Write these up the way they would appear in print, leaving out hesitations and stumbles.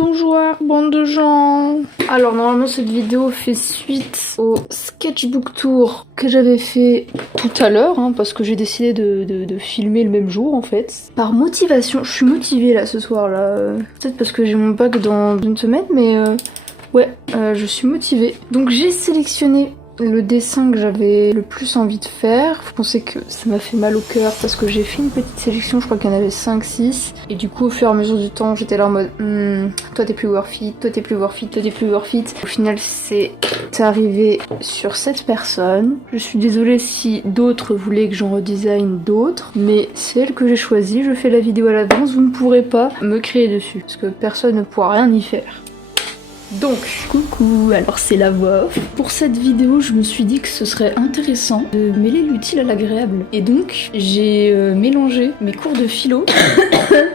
Bonjour, bande de gens. Alors normalement cette vidéo fait suite au sketchbook tour que j'avais fait tout à l'heure, parce que j'ai décidé de filmer le même jour en fait. Par motivation, je suis motivée là ce soir là. Peut-être parce que j'ai mon bac dans une semaine, mais ouais, je suis motivée. Donc j'ai sélectionné le dessin que j'avais le plus envie de faire. Faut penser que ça m'a fait mal au cœur parce que j'ai fait une petite sélection, je crois qu'il y en avait 5-6. Et du coup au fur et à mesure du temps j'étais là en mode toi t'es plus worth it, toi t'es plus worth it, toi t'es plus worth it. Au final c'est arrivé sur cette personne. Je suis désolée si d'autres voulaient que j'en redesign d'autres, mais c'est elle que j'ai choisie. Je fais la vidéo à l'avance, vous ne pourrez pas me créer dessus parce que personne ne pourra rien y faire. Donc, coucou, alors c'est la voix off. Pour cette vidéo, je me suis dit que ce serait intéressant de mêler l'utile à l'agréable. Et donc, j'ai mélangé mes cours de philo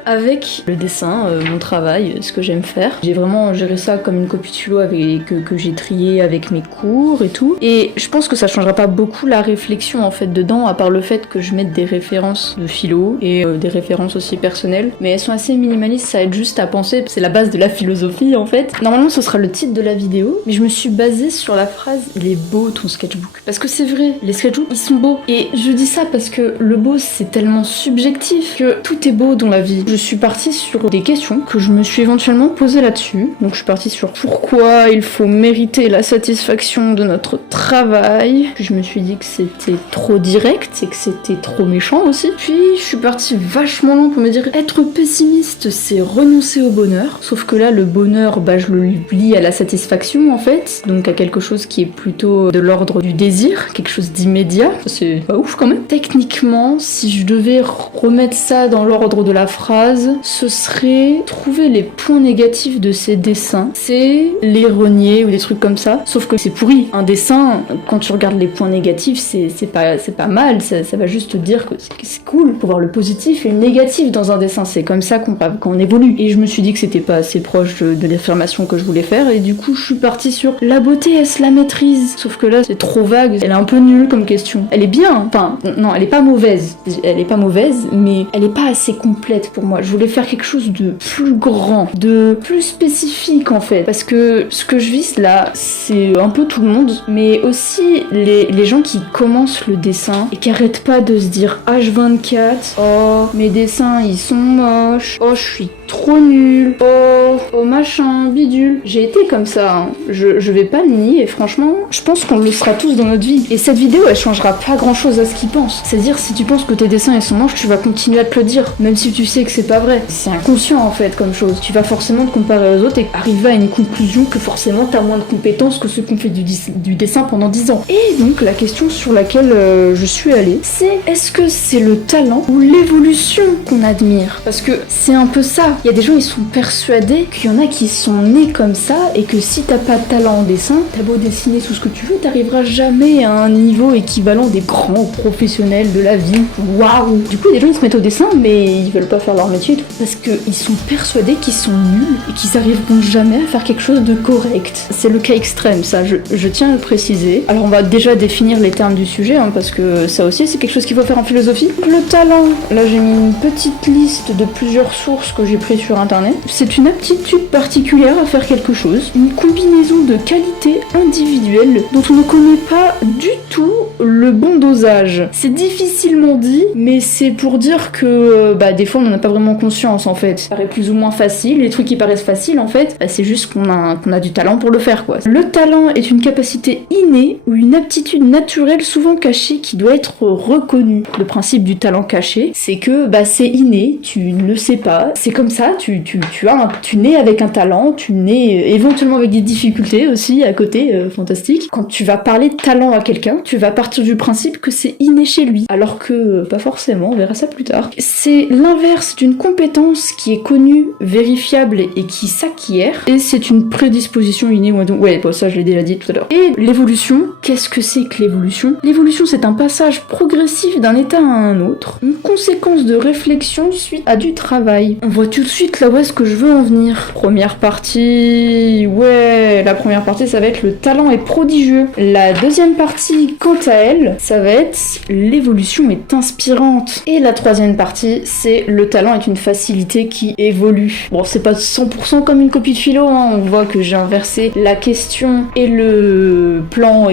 avec le dessin, mon travail, ce que j'aime faire. J'ai vraiment géré ça comme une copie de philo que j'ai trié avec mes cours et tout. Et je pense que ça changera pas beaucoup la réflexion en fait dedans, à part le fait que je mette des références de philo et des références aussi personnelles. Mais elles sont assez minimalistes, ça aide juste à penser. C'est la base de la philosophie en fait. Normalement, ce sera le titre de la vidéo, mais je me suis basée sur la phrase « Il est beau ton sketchbook ». Parce que c'est vrai, les sketchbooks, ils sont beaux. Et je dis ça parce que le beau, c'est tellement subjectif que tout est beau dans la vie. Je suis partie sur des questions que je me suis éventuellement posées là-dessus. Donc je suis partie sur pourquoi il faut mériter la satisfaction de notre travail. Puis je me suis dit que c'était trop direct et que c'était trop méchant aussi. Puis je suis partie vachement loin pour me dire être pessimiste, c'est renoncer au bonheur. Sauf que là, le bonheur, je le lie à la satisfaction en fait, donc à quelque chose qui est plutôt de l'ordre du désir, quelque chose d'immédiat. C'est pas ouf quand même. Techniquement, si je devais remettre ça dans l'ordre de la phrase, ce serait trouver les points négatifs de ces dessins. C'est les renier ou des trucs comme ça. Sauf que c'est pourri. Un dessin, quand tu regardes les points négatifs, c'est pas mal. Ça va juste te dire que c'est cool. Faut voir le positif et le négatif dans un dessin. C'est comme ça qu'on évolue. Et je me suis dit que c'était pas assez proche de l'affirmation que je voulais faire, et du coup je suis partie sur la beauté, est-ce la maîtrise? Sauf que là c'est trop vague, elle est un peu nulle comme question. Elle est bien, enfin non, elle est pas mauvaise, mais elle est pas assez complète pour moi. Je voulais faire quelque chose de plus grand, de plus spécifique en fait, parce que ce que je vise là, c'est un peu tout le monde, mais aussi les gens qui commencent le dessin et qui arrêtent pas de se dire H24, oh mes dessins ils sont moches, oh je suis trop nulle, oh machin, bidule. J'ai été comme ça, je vais pas le nier, et franchement, je pense qu'on le sera tous dans notre vie. Et cette vidéo, elle changera pas grand chose à ce qu'ils pensent. C'est-à-dire, si tu penses que tes dessins ils sont moches, tu vas continuer à te le dire, même si tu sais que c'est pas vrai. C'est inconscient en fait comme chose. Tu vas forcément te comparer aux autres et arriver à une conclusion que forcément t'as moins de compétences que ceux qui ont fait du dessin pendant 10 ans. Et donc, la question sur laquelle je suis allée, c'est est-ce que c'est le talent ou l'évolution qu'on admire? Parce que c'est un peu ça. Il y a des gens, ils sont persuadés qu'il y en a qui sont nés comme ça et que si t'as pas de talent en dessin, t'as beau dessiner tout ce que tu veux, t'arriveras jamais à un niveau équivalent des grands professionnels de la vie. Waouh! Du coup, les gens ils se mettent au dessin, mais ils veulent pas faire leur métier parce qu'ils sont persuadés qu'ils sont nuls et qu'ils arriveront jamais à faire quelque chose de correct. C'est le cas extrême, ça, je tiens à le préciser. Alors on va déjà définir les termes du sujet, parce que ça aussi c'est quelque chose qu'il faut faire en philosophie. Le talent, là j'ai mis une petite liste de plusieurs sources que j'ai prises sur internet. C'est une aptitude particulière à faire quelque chose, une combinaison de qualités individuelles dont on ne connaît pas du tout le bon dosage. C'est difficilement dit, mais c'est pour dire que des fois on n'en a pas vraiment conscience en fait. Ça paraît plus ou moins facile, les trucs qui paraissent faciles en fait, c'est juste qu'on a du talent pour le faire quoi. Le talent est une capacité innée ou une aptitude naturelle souvent cachée qui doit être reconnue. Le principe du talent caché, c'est que c'est inné, tu ne le sais pas, c'est comme ça, tu nais avec un talent, tu nais éventuellement avec des difficultés aussi à côté, fantastique. Quand tu vas parler de talent à quelqu'un, tu vas partir du principe que c'est inné chez lui, alors que pas forcément, on verra ça plus tard. C'est l'inverse d'une compétence qui est connue, vérifiable et qui s'acquiert, et c'est une prédisposition innée, ça je l'ai déjà dit tout à l'heure. Et l'évolution, qu'est-ce que c'est que l'évolution? L'évolution, c'est un passage progressif d'un état à un autre, une conséquence de réflexion suite à du travail. On voit tout de suite là où est-ce que je veux en venir. Première partie, la première partie, ça va être le talent est prodigieux. La deuxième partie, quant à elle, ça va être l'évolution est inspirante. Et la troisième partie, c'est le talent est une facilité qui évolue. Bon, c'est pas 100% comme une copie de philo, hein. On voit que j'ai inversé la question et le plan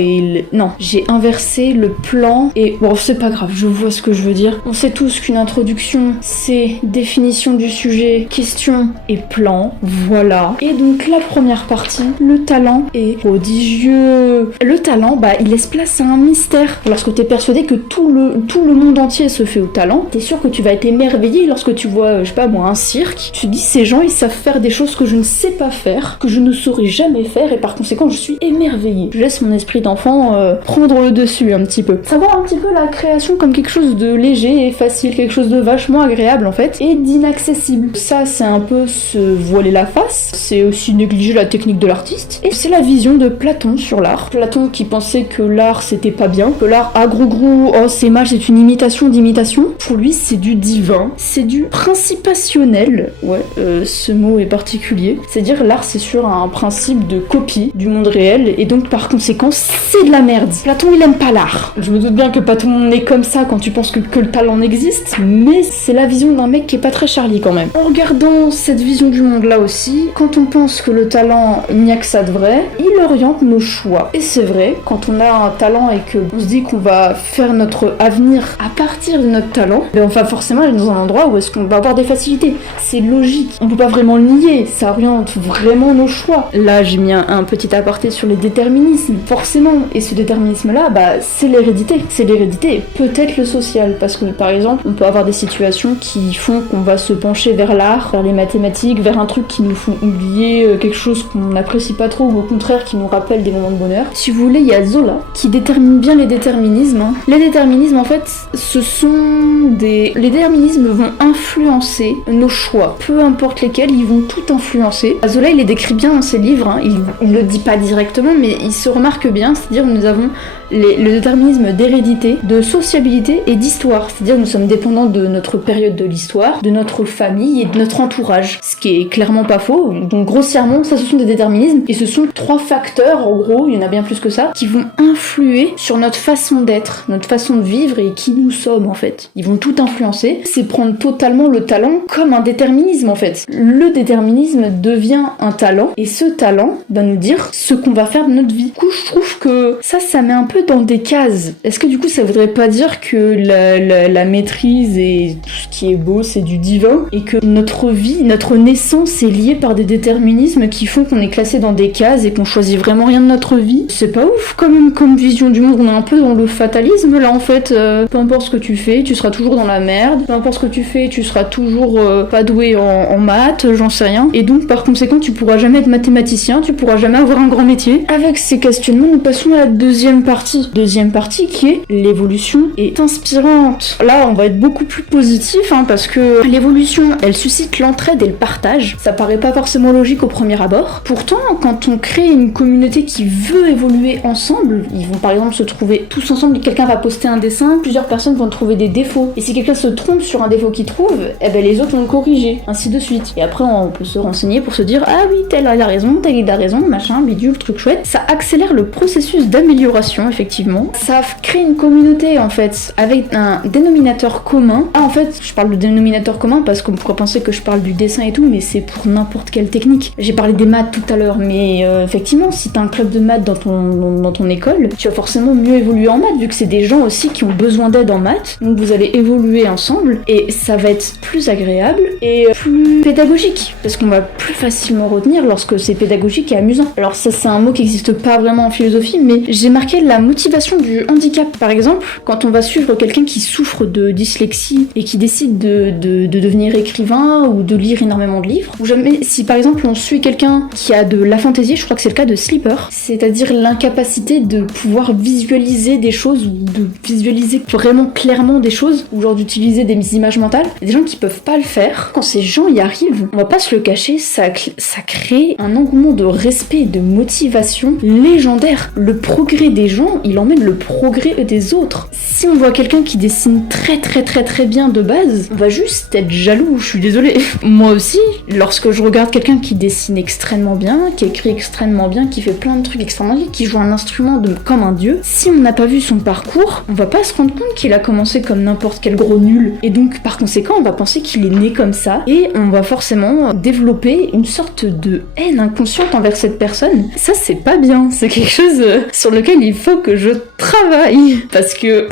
Non, j'ai inversé le plan et... Bon, c'est pas grave, je vois ce que je veux dire. On sait tous qu'une introduction, c'est définition du sujet, question et plan, voilà. Et donc la première partie, le talent est prodigieux. Le talent, il laisse place à un mystère. Lorsque t'es persuadé que tout le monde entier se fait au talent, t'es sûr que tu vas être émerveillé lorsque tu vois, je sais pas moi, un cirque. Tu te dis, ces gens, ils savent faire des choses que je ne sais pas faire, que je ne saurais jamais faire, et par conséquent, je suis émerveillée. Je laisse mon esprit d'enfant prendre le dessus un petit peu. Savoir un petit peu la création comme quelque chose de léger et facile, quelque chose de vachement agréable en fait, et d'inaccessible. Ça, c'est un peu se voiler la face, c'est aussi négliger la technique de l'artiste, et c'est la vision de Platon sur l'art. Platon qui pensait que l'art c'était pas bien, que l'art gros, oh c'est mal, c'est une imitation d'imitation. Pour lui, c'est du divin, c'est du principationnel, ce mot est particulier. C'est-à-dire l'art c'est sur un principe de copie du monde réel, et donc par conséquent, c'est de la merde. Platon, il aime pas l'art. Je me doute bien que pas tout le monde est comme ça quand tu penses que le talent existe, mais c'est la vision d'un mec qui est pas très Charlie quand même. En regardant cette vision du monde là aussi, quand on pense que le talent, il n'y a que ça de vrai, il oriente nos choix. Et c'est vrai, quand on a un talent et que on se dit qu'on va faire notre avenir à partir de notre talent, on va forcément aller dans un endroit où est-ce qu'on va avoir des facilités. C'est logique. On peut pas vraiment le nier, ça oriente vraiment nos choix. Là, j'ai mis un petit aparté sur les déterminismes, forcément. Et ce déterminisme-là, c'est l'hérédité. C'est l'hérédité et peut-être le social, parce que par exemple, on peut avoir des situations qui font qu'on va se pencher vers l'art, vers les mathématiques, vers un truc qui nous font oublier quelque chose qu'on n'apprécie pas trop, ou au contraire qui nous rappelle des moments de bonheur. Si vous voulez, il y a Zola qui détermine bien les déterminismes. Les déterminismes, en fait, ce sont des... Les déterminismes vont influencer nos choix, peu importe lesquels, ils vont tout influencer. Zola, il les décrit bien dans ses livres, il le dit pas directement, mais il se remarque bien, c'est-à-dire nous avons le déterminisme d'hérédité, de sociabilité et d'histoire. C'est-à-dire nous sommes dépendants de notre période de l'histoire, de notre famille et de notre entourage. Ce qui est clairement pas faux. Donc grossièrement, ça ce sont des déterminismes. Et ce sont 3 facteurs, en gros, il y en a bien plus que ça, qui vont influer sur notre façon d'être, notre façon de vivre et qui nous sommes en fait. Ils vont tout influencer. C'est prendre totalement le talent comme un déterminisme en fait. Le déterminisme devient un talent et ce talent va nous dire ce qu'on va faire de notre vie. Du coup, je trouve que ça met un peu dans des cases. Est-ce que du coup ça voudrait pas dire que la maîtrise et tout ce qui est beau c'est du divin et que notre vie, notre naissance est liée par des déterminismes qui font qu'on est classé dans des cases et qu'on choisit vraiment rien de notre vie? C'est pas ouf quand même comme vision du monde. On est un peu dans le fatalisme là en fait. Peu importe ce que tu fais, tu seras toujours dans la merde. Peu importe ce que tu fais, tu seras toujours pas doué en maths, j'en sais rien. Et donc par conséquent tu pourras jamais être mathématicien, tu pourras jamais avoir un grand métier. Avec ces questionnements, nous passons à la deuxième partie. Deuxième partie qui est l'évolution est inspirante. Là, on va être beaucoup plus positif parce que l'évolution, elle suscite l'entraide et le partage. Ça paraît pas forcément logique au premier abord. Pourtant, quand on crée une communauté qui veut évoluer ensemble, ils vont par exemple se trouver tous ensemble, quelqu'un va poster un dessin, plusieurs personnes vont trouver des défauts. Et si quelqu'un se trompe sur un défaut qu'il trouve, les autres vont le corriger, ainsi de suite. Et après, on peut se renseigner pour se dire ah oui, tel a raison, tel il a raison, machin, bidule, truc chouette. Ça accélère le processus d'amélioration, effectivement. Ça crée une communauté, en fait, avec un dénominateur commun. Ah, en fait, je parle de dénominateur commun parce qu'on pourrait penser que je parle du dessin et tout, mais c'est pour n'importe quelle technique. J'ai parlé des maths tout à l'heure, mais effectivement, si t'as un club de maths dans ton école, tu vas forcément mieux évoluer en maths, vu que c'est des gens aussi qui ont besoin d'aide en maths. Donc vous allez évoluer ensemble, et ça va être plus agréable et plus pédagogique, parce qu'on va plus facilement retenir lorsque c'est pédagogique et amusant. Alors ça, c'est un mot qui n'existe pas vraiment en philosophie, mais j'ai marqué la motivation du handicap. Par exemple, quand on va suivre quelqu'un qui souffre de dyslexie et qui décide de devenir écrivain ou de lire énormément de livres, ou jamais, si par exemple on suit quelqu'un qui a de l'aphantasie, je crois que c'est le cas de Sleeper, c'est-à-dire l'incapacité de pouvoir visualiser des choses ou de visualiser vraiment clairement des choses, ou genre d'utiliser des images mentales, il y a des gens qui peuvent pas le faire. Quand ces gens y arrivent, on va pas se le cacher, ça crée un engouement de respect et de motivation légendaire. Le progrès des gens, il emmène le progrès des autres. Si on voit quelqu'un qui dessine très bien de base, on va juste être jaloux, je suis désolée. Moi aussi, lorsque je regarde quelqu'un qui dessine extrêmement bien, qui écrit extrêmement bien, qui fait plein de trucs extrêmement bien, qui joue un instrument comme un dieu. Si on n'a pas vu son parcours, on va pas se rendre compte qu'il a commencé comme n'importe quel gros nul. Et donc, par conséquent, on va penser qu'il est né comme ça, et on va forcément développer une sorte de haine inconsciente envers cette personne. Ça, c'est pas bien. C'est quelque chose sur lequel il faut que je travaille. Parce que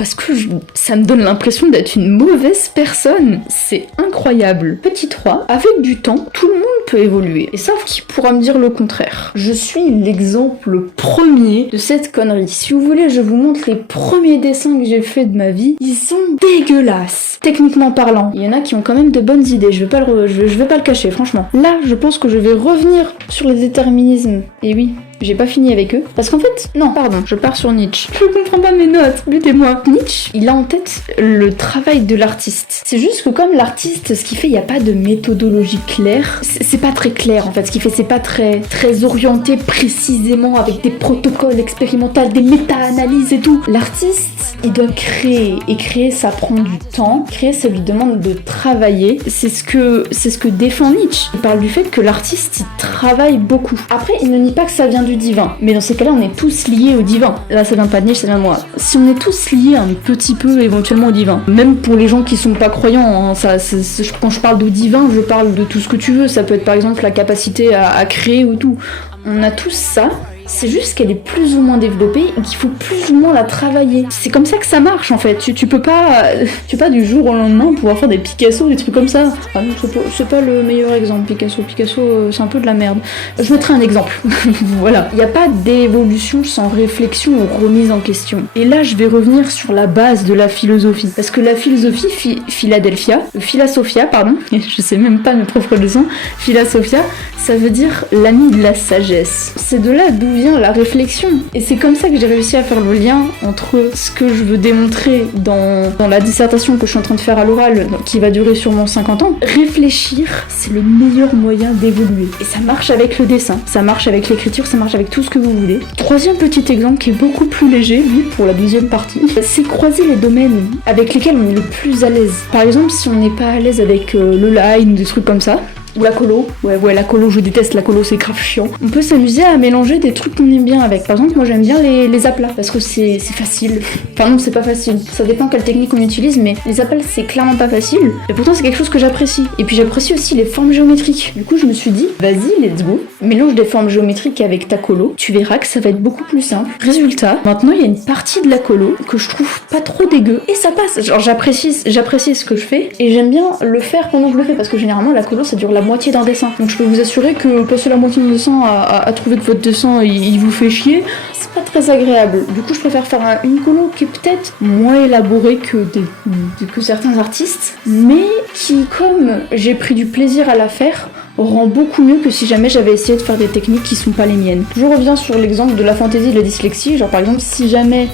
ça me donne l'impression d'être une mauvaise personne. C'est incroyable. Petit 3, avec du temps, tout le monde peut évoluer. Et ça, qui pourra me dire le contraire? Je suis l'exemple premier de cette connerie. Si vous voulez, je vous montre les premiers dessins que j'ai faits de ma vie. Ils sont dégueulasses. Techniquement parlant, il y en a qui ont quand même de bonnes idées. Je vais pas le cacher, franchement. Là, je pense que je vais revenir sur les déterminismes. Et oui, j'ai pas fini avec eux. Parce qu'en fait, non, pardon, je pars sur Nietzsche. Je comprends pas mes notes, butez-moi. Nietzsche, il a en tête le travail de l'artiste. C'est juste que comme l'artiste, ce qu'il fait, il n'y a pas de méthodologie claire. C'est pas très clair, en fait. Ce qu'il fait, c'est pas très orienté précisément avec des protocoles expérimentaux, des méta-analyses et tout. L'artiste, il doit créer. Et créer, ça prend du temps. Créer, ça lui demande de travailler. C'est ce que défend Nietzsche. Il parle du fait que l'artiste, il travaille beaucoup. Après, il ne nie pas que ça vient du divin. Mais dans ces cas-là, on est tous liés au divin. Là, ça vient pas de Nietzsche, ça vient de moi. Si on est tous liés un petit peu éventuellement au divin, même pour les gens qui sont pas croyants, hein, quand je parle de divin, je parle de tout ce que tu veux. Ça peut être par exemple la capacité à créer ou tout. On a tous ça. C'est juste qu'elle est plus ou moins développée et qu'il faut plus ou moins la travailler. C'est comme ça que ça marche en fait. Tu peux pas du jour au lendemain pouvoir faire des Picasso, des trucs comme ça. Ah non, c'est pas le meilleur exemple, Picasso. Picasso, c'est un peu de la merde. Je mettrai un exemple. Voilà. Il n'y a pas d'évolution sans réflexion ou remise en question. Et là, je vais revenir sur la base de la philosophie. Parce que la philosophie, Philosophia, pardon, je sais même pas mes propres leçons, Philosophia, ça veut dire l'ami de la sagesse. C'est de là d'où vient la réflexion. Et c'est comme ça que j'ai réussi à faire le lien entre ce que je veux démontrer dans la dissertation que je suis en train de faire à l'oral, qui va durer sûrement 50 ans. Réfléchir, c'est le meilleur moyen d'évoluer. Et ça marche avec le dessin, ça marche avec l'écriture, ça marche avec tout ce que vous voulez. Troisième petit exemple qui est beaucoup plus léger, lui, pour la deuxième partie, c'est croiser les domaines avec lesquels on est le plus à l'aise. Par exemple, si on n'est pas à l'aise avec le line, des trucs comme ça, ou la colo. Ouais, la colo, je déteste la colo, c'est grave chiant. On peut s'amuser à mélanger des trucs qu'on aime bien avec. Par exemple, moi j'aime bien les aplats, parce que c'est facile. Enfin non, c'est pas facile. Ça dépend quelle technique on utilise, mais les aplats, c'est clairement pas facile. Et pourtant, c'est quelque chose que j'apprécie. Et puis j'apprécie aussi les formes géométriques. Du coup, je me suis dit, vas-y, let's go. Mélange des formes géométriques avec ta colo. Tu verras que ça va être beaucoup plus simple. Résultat, maintenant, il y a une partie de la colo que je trouve pas trop dégueu. Et ça passe. Genre, j'apprécie ce que je fais. Et j'aime bien le faire pendant que je le fais, parce que généralement, la colo, ça dure la moitié d'un dessin. Donc je peux vous assurer que passer la moitié d'un dessin à trouver que votre dessin il vous fait chier, c'est pas très agréable. Du coup je préfère faire une colo qui est peut-être moins élaborée que certains artistes, mais qui, comme j'ai pris du plaisir à la faire, rend beaucoup mieux que si jamais j'avais essayé de faire des techniques qui sont pas les miennes. Je reviens sur l'exemple de la fantaisie et de la dyslexie. Genre par exemple, si jamais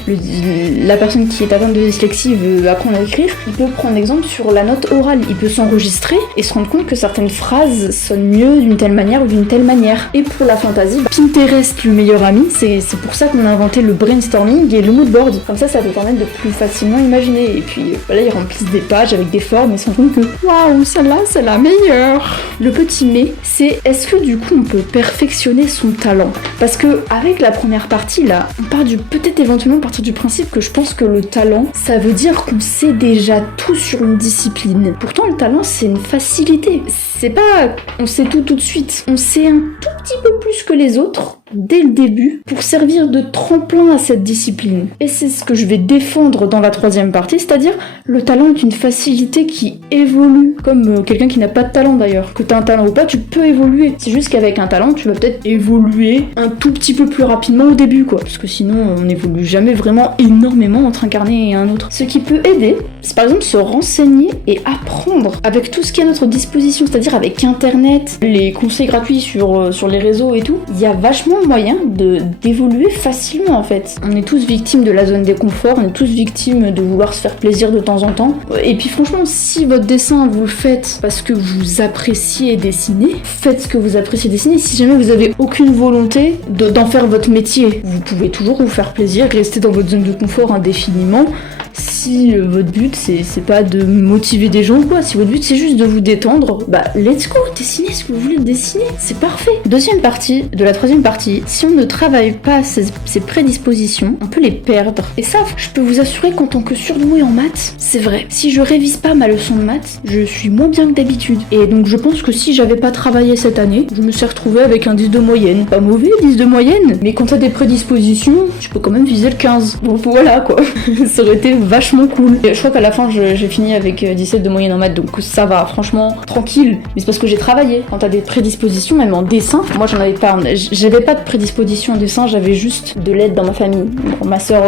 la personne qui est atteinte de dyslexie veut apprendre à écrire, il peut prendre exemple sur la note orale. Il peut s'enregistrer et se rendre compte que certaines phrases sonnent mieux d'une telle manière ou d'une telle manière. Et pour la fantaisie, Pinterest, le meilleur ami, c'est pour ça qu'on a inventé le brainstorming et le moodboard. Comme ça peut permettre de plus facilement imaginer. Et puis voilà, ils remplissent des pages avec des formes et se rendent compte que waouh, celle-là, c'est la meilleure. Le petit c'est est-ce que du coup on peut perfectionner son talent? Parce que avec la première partie là, on part peut-être éventuellement partir du principe que je pense que le talent, ça veut dire qu'on sait déjà tout sur une discipline. Pourtant le talent c'est une facilité. C'est pas on sait tout de suite. On sait un tout petit peu plus que les autres dès le début pour servir de tremplin à cette discipline. Et c'est ce que je vais défendre dans la troisième partie, c'est-à-dire le talent est une facilité qui évolue, comme quelqu'un qui n'a pas de talent d'ailleurs. Que t'as un talent ou pas, tu peux évoluer. C'est juste qu'avec un talent, tu vas peut-être évoluer un tout petit peu plus rapidement au début, quoi. Parce que sinon, on n'évolue jamais vraiment énormément entre un carnet et un autre. Ce qui peut aider, c'est par exemple se renseigner et apprendre avec tout ce qui est à notre disposition, c'est-à-dire avec Internet, les conseils gratuits sur les réseaux et tout. Il y a vachement moyen d'évoluer facilement en fait. On est tous victimes de la zone des conforts, on est tous victimes de vouloir se faire plaisir de temps en temps. Et puis franchement, si votre dessin vous le faites parce que vous appréciez dessiner, faites ce que vous appréciez dessiner. Si jamais vous avez aucune volonté d'en faire votre métier, vous pouvez toujours vous faire plaisir, rester dans votre zone de confort indéfiniment. Si votre but c'est pas de motiver des gens ou quoi, si votre but c'est juste de vous détendre, bah let's go, dessinez ce que vous voulez dessiner, c'est parfait. Deuxième partie, de la troisième partie, si on ne travaille pas ses prédispositions, on peut les perdre. Et ça, je peux vous assurer qu'en tant que surdoué en maths, c'est vrai. Si je révise pas ma leçon de maths, je suis moins bien que d'habitude. Et donc je pense que si j'avais pas travaillé cette année, je me serais retrouvée avec un 10 de moyenne. Pas mauvais, 10 de moyenne, mais quand t'as des prédispositions, tu peux quand même viser le 15. Bon voilà quoi, ça aurait été vachement cool. Et je crois qu'à la fin j'ai fini avec 17 de moyenne en maths, donc ça va, franchement, tranquille. Mais c'est parce que j'ai travaillé. Quand t'as des prédispositions, même en dessin, moi j'en avais pas. J'avais pas de prédisposition en dessin, j'avais juste de l'aide dans ma famille. Bon, ma sœur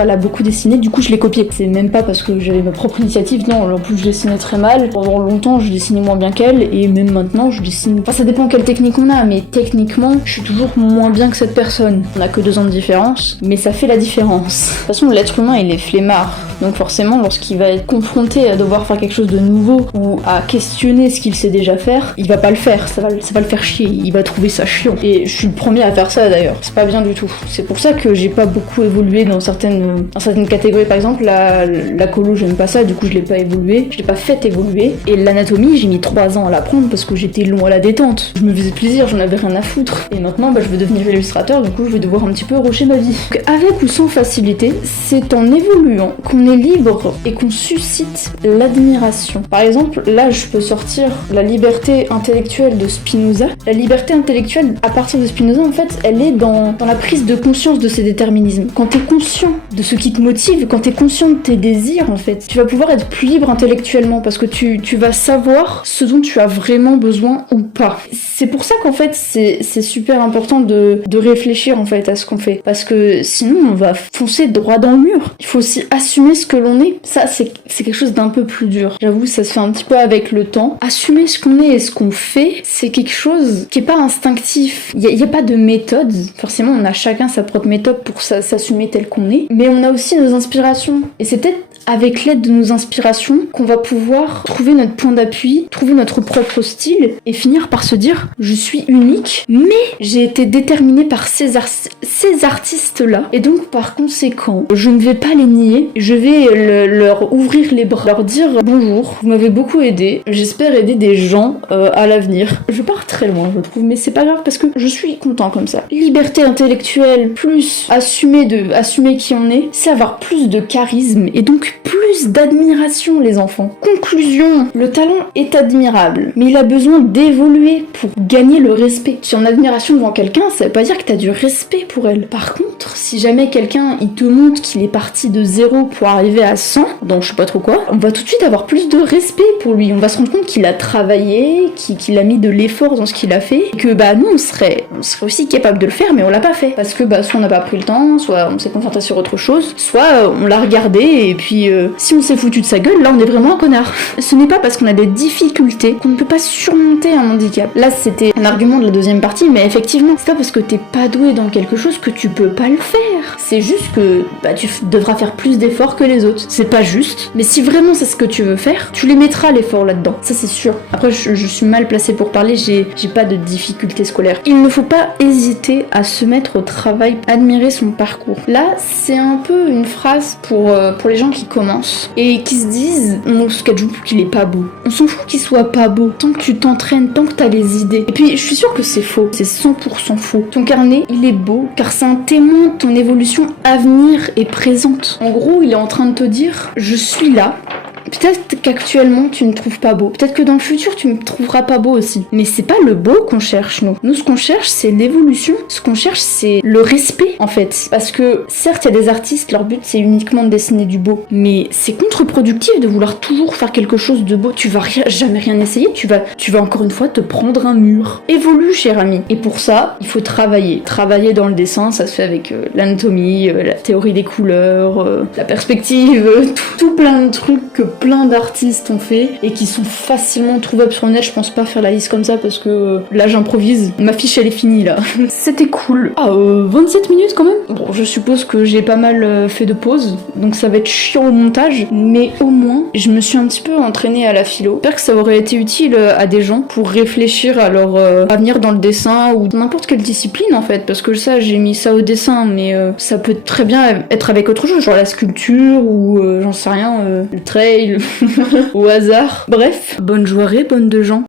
elle a beaucoup dessiné, du coup je l'ai copié. C'est même pas parce que j'avais ma propre initiative, non, en plus je dessinais très mal. Pendant longtemps je dessinais moins bien qu'elle, et même maintenant je dessine. Enfin ça dépend quelle technique on a, mais techniquement je suis toujours moins bien que cette personne. On a que 2 ans de différence, mais ça fait la différence. De toute façon l'être humain il est flemmard, donc forcément lorsqu'il va être confronté à devoir faire quelque chose de nouveau ou à questionner ce qu'il sait déjà faire, il va pas le faire, ça va le faire chier, il va trouver ça chiant. Et je suis le premier à faire ça d'ailleurs, c'est pas bien du tout. C'est pour ça que j'ai pas beaucoup évolué dans certaines catégories. Par exemple la colo j'aime pas ça, du coup je l'ai pas évolué, je l'ai pas fait évoluer. Et l'anatomie j'ai mis 3 ans à l'apprendre parce que j'étais long à la détente, je me faisais plaisir, j'en avais rien à foutre. Et maintenant je veux devenir illustrateur, du coup je vais devoir un petit peu rusher ma vie. Donc, avec ou sans facilité, c'est en évoluant qu'on est libre et qu'on suscite l'admiration. Par exemple, là je peux sortir la liberté intellectuelle de Spinoza. La liberté intellectuelle à partir de Spinoza, en fait, elle est dans la prise de conscience de ses déterminismes. Quand t'es conscient de ce qui te motive, quand t'es conscient de tes désirs, en fait, tu vas pouvoir être plus libre intellectuellement parce que tu vas savoir ce dont tu as vraiment besoin ou pas. C'est pour ça qu'en fait, c'est super important de réfléchir en fait à ce qu'on fait, parce que sinon on va foncer droit dans le mur. Il faut aussi assumer ce que l'on est. Ça, c'est quelque chose d'un peu plus dur. J'avoue, ça se fait un petit peu avec le temps. Assumer ce qu'on est et ce qu'on fait, c'est quelque chose qui est pas instinctif. Il y a pas de méthode. Forcément, on a chacun sa propre méthode pour s'assumer tel qu'on est, mais on a aussi nos inspirations. Et c'est peut-être avec l'aide de nos inspirations qu'on va pouvoir trouver notre point d'appui, trouver notre propre style et finir par se dire je suis unique, mais j'ai été déterminée par ces artistes-là, et donc par conséquent je ne vais pas les nier, je vais leur ouvrir les bras, leur dire bonjour, vous m'avez beaucoup aidé, j'espère aider des gens à l'avenir. Je pars très loin je trouve, mais c'est pas grave parce que je suis content comme ça. Liberté intellectuelle plus assumer qui on est, c'est avoir plus de charisme et donc plus d'admiration les enfants. Conclusion, le talent est admirable, mais il a besoin d'évoluer pour gagner le respect. Si on a admiration devant quelqu'un, ça veut pas dire que t'as du respect pour elle. Par contre, si jamais quelqu'un il te montre qu'il est parti de 0 pour arriver à 100, donc je sais pas trop quoi, on va tout de suite avoir plus de respect pour lui. On va se rendre compte qu'il a travaillé, qu'il a mis de l'effort dans ce qu'il a fait, et que nous on serait aussi capable de le faire, mais on l'a pas fait. Parce que soit on n'a pas pris le temps, soit on s'est concentré sur autre chose, soit on l'a regardé et puis si on s'est foutu de sa gueule, là on est vraiment un connard. Ce n'est pas parce qu'on a des difficultés qu'on ne peut pas surmonter un handicap. Là c'était un argument de la deuxième partie, mais effectivement, c'est pas parce que t'es pas doué dans quelque chose que tu peux pas le faire. C'est juste que tu devras faire plus d'efforts que les autres. C'est pas juste, mais si vraiment c'est ce que tu veux faire, tu les mettras l'effort là-dedans. Ça c'est sûr. Après je suis mal placée pour parler, j'ai pas de difficultés scolaires. Il ne faut pas hésiter à se mettre au travail, admirer son parcours. Là c'est un peu une phrase pour les gens qui commencent et qui se disent mon sketchbook il est pas beau. On s'en fout qu'il soit pas beau, tant que tu t'entraînes, tant que t'as les idées. Et puis je suis sûre que c'est faux, c'est 100% faux. Ton carnet il est beau car c'est un témoin de ton évolution à venir et présente. En gros il est en train de te dire je suis là. Peut-être qu'actuellement tu ne trouves pas beau, peut-être que dans le futur tu ne trouveras pas beau aussi, mais c'est pas le beau qu'on cherche nous ce qu'on cherche c'est l'évolution, ce qu'on cherche c'est le respect en fait, parce que certes il y a des artistes, leur but c'est uniquement de dessiner du beau, mais c'est contre-productif de vouloir toujours faire quelque chose de beau, tu vas jamais rien essayer, tu vas encore une fois te prendre un mur. Évolue cher ami, et pour ça il faut travailler dans le dessin, ça se fait avec l'anatomie, la théorie des couleurs, la perspective, tout plein de trucs que plein d'artistes ont fait et qui sont facilement trouvables sur le net. Je pense pas faire la liste comme ça parce que là j'improvise. Ma fiche elle est finie là. C'était cool. 27 minutes quand même. Bon, je suppose que j'ai pas mal fait de pauses, donc ça va être chiant au montage, mais au moins je me suis un petit peu entraînée à la philo. J'espère que ça aurait été utile à des gens pour réfléchir à leur avenir dans le dessin ou n'importe quelle discipline en fait, parce que ça j'ai mis ça au dessin, mais ça peut très bien être avec autre chose, genre la sculpture ou j'en sais rien, le trail, au hasard. Bref, bonne journée, bonne de gens.